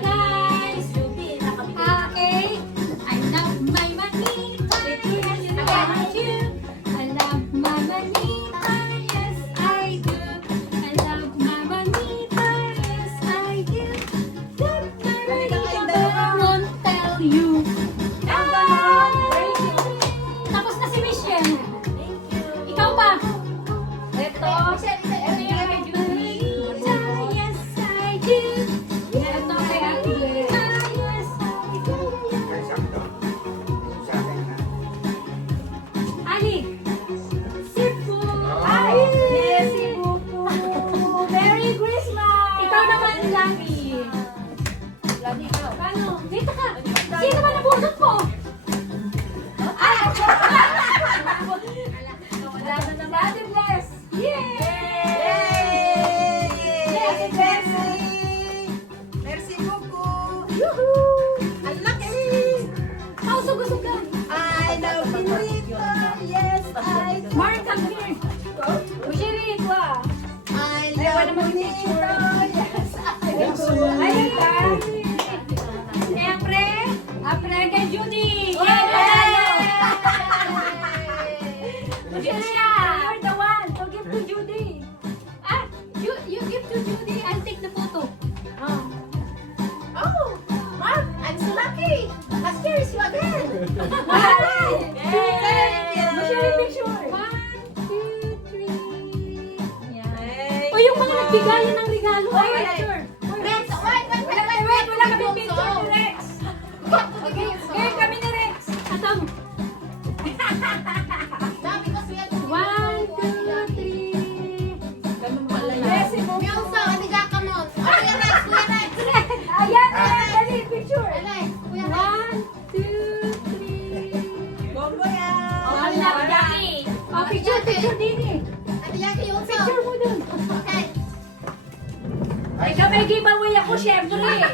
guys. Okay. I love my manita. Yes, I do. I love my manita. Yes, I do. I love my manita. Yes, I do. Love my manita, but I won't tell you. Tapos na si Michelle. Ikaw pa. Ito. Yes, I do. Ito kay Ate Blair. Yes, I do. Ali. Sipu. Ay, yes, Sipu. Merry Christmas. Ikaw naman, Lucky. Paano? Dito ka. Sino ba nabunot mo? Ay! Ate Bless. Yay! Ate Bless. Merci beaucoup. Yuhuu! Ang laki. Pausog-usog ka. I love Pinito. Yes, I do. Mark, come here. Ushiri, ito ah. I love Pinito. Yes, I do. Ayun ka. Siyempre, apre kay Judy. Judy, you're the one to give to Judy. Ah, you give to Judy. I'll take the photo. Oh, Mark, I'm so lucky. Last year is you again. Ushiri picture. 1, 2, 3. Yan. O yung mga nagbigayan ng regalo. Ay, picture. Wait, Wala kami picture ni Rex. Ngayon kami ni Rex. Atam. 1, 2, 3. Ganun pala yan. Yes, mo. Miyonso, atiga ka mo. Kuya Rex, Kuya Rex. Ayan, dali, picture. Alex, Kuya 1, Rex. 2, 3. Bongo yan. Oh, Jackie. Oh, picture din eh. Ate Jackie, Yonso. Picture mo dun. Okay. Ikaw may giveaway ako, syempre. Okay.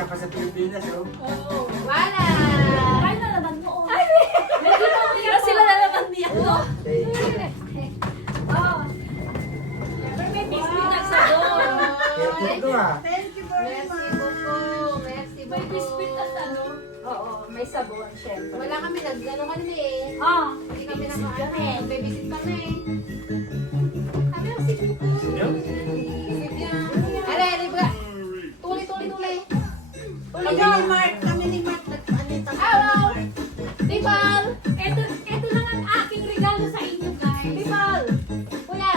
pa sa Pilipinas, oh. Wala. Ay, nalaman mo. Ay, may giveaway ako. Sila nalaman niya. Oh. Syempre may biscuit nagsador. Ito ah. Thank you very much. Merci May biscuit at ano. Oo, may sabon, syempre. Wala kami nag-ano kami eh. Ah, Hindi kami babysit kami. ano yung secret ko? Ale, libre. Tuli. Tuli ka. Kami ni Mark. Hello. Tibal. Ito lang ang aking regalo sa inyo, guys. Tibal. Kuya.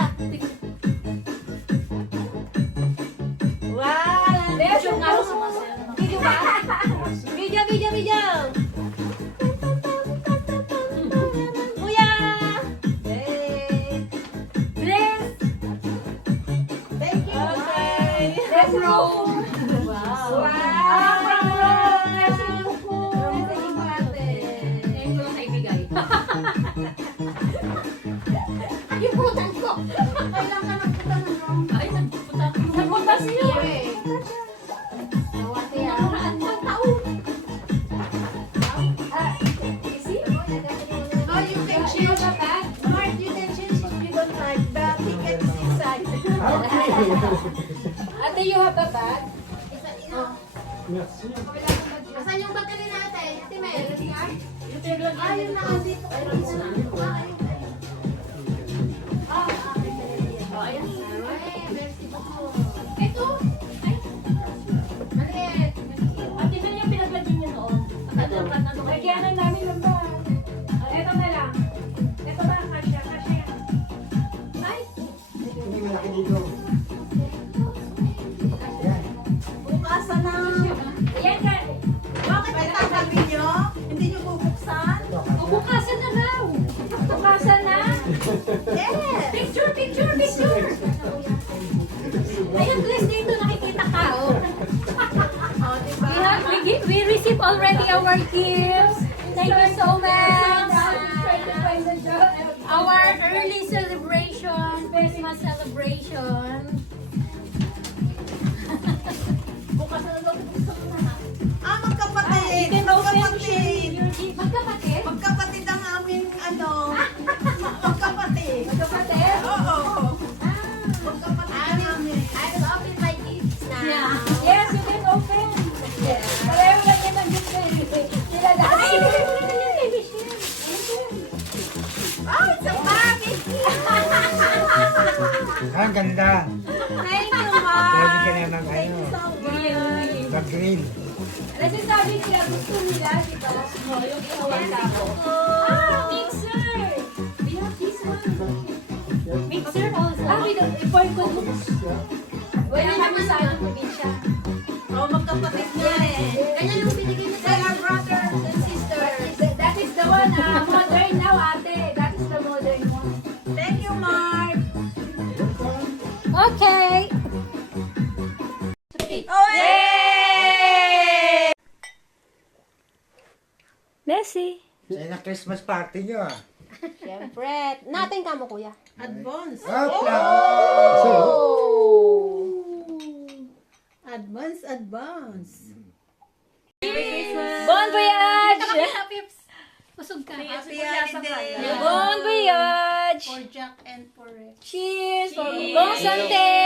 Wow. Video nga ako sa Video ba? Video. Kuya. Hey. Bless! Thank you. Okay. Bless room! Wow. From Rome! Merci beaucoup! Thank you, ate. Thank you sa ibigay. Yung butan ko! Kailan ka nagpunta ng Rome? Ay, nagpupunta ko. Nagpunta siya! Nawate yan. Nakaraan ng taon. Oh, you can change the bag. Mark, you can change if you don't like. The ticket is inside. Ate, you have a bag? Merci. Asan yung bag kanina ate? Ate Mel? Yung lang. Ayun na, dito. Oh, ayan. Merci beaucoup. Ito! Ay, Maliit. ate na yung pinaglagyan niyo noon. Lagyanan namin ng bag. Ito na lang. Ito ba? Kasya. Ay! Hindi malaki dito. Bukasan na. Ayan ka. Bakit itasabi nyo? Hindi nyo bubuksan? Bukasan na raw. Bukasan na. Yes. Picture. Ayan, please dito nakikita ka. Oh. Oh, diba? We received already our gifts. Thank you so much. Our early celebration, Christmas celebration. Bukas na lang. Magkapatid. You can open Magkapatid. your gift. Magkapatid? Magkapatid ang aming Magkapatid. Magkapatid? Oo. Ah. Magkapatid namin. I will open maganda. Thank you, Pwede Mark. ka na ng ano, mag-grill. Kasi sabi nila, gusto nila, di ba? Yung ginawan ko. Mixer! We have this one. Mixer also. I-pour ko mo. Wala naman sa ating probinsya. Oo, magkapatid niya eh. Ganyan yung binigay mo They are brothers and sisters. That is the one, modern now, ate. That is the modern one. Thank you, Mark. Okay. Messi. Yan ang Christmas party nyo ah. Siyempre. Natin ka mo, kuya. Advance. Hopla! Advance. Bon voyage! Busog ka. Happy holiday. Bon voyage! For Jack and for Rex. Cheers! For bon santé!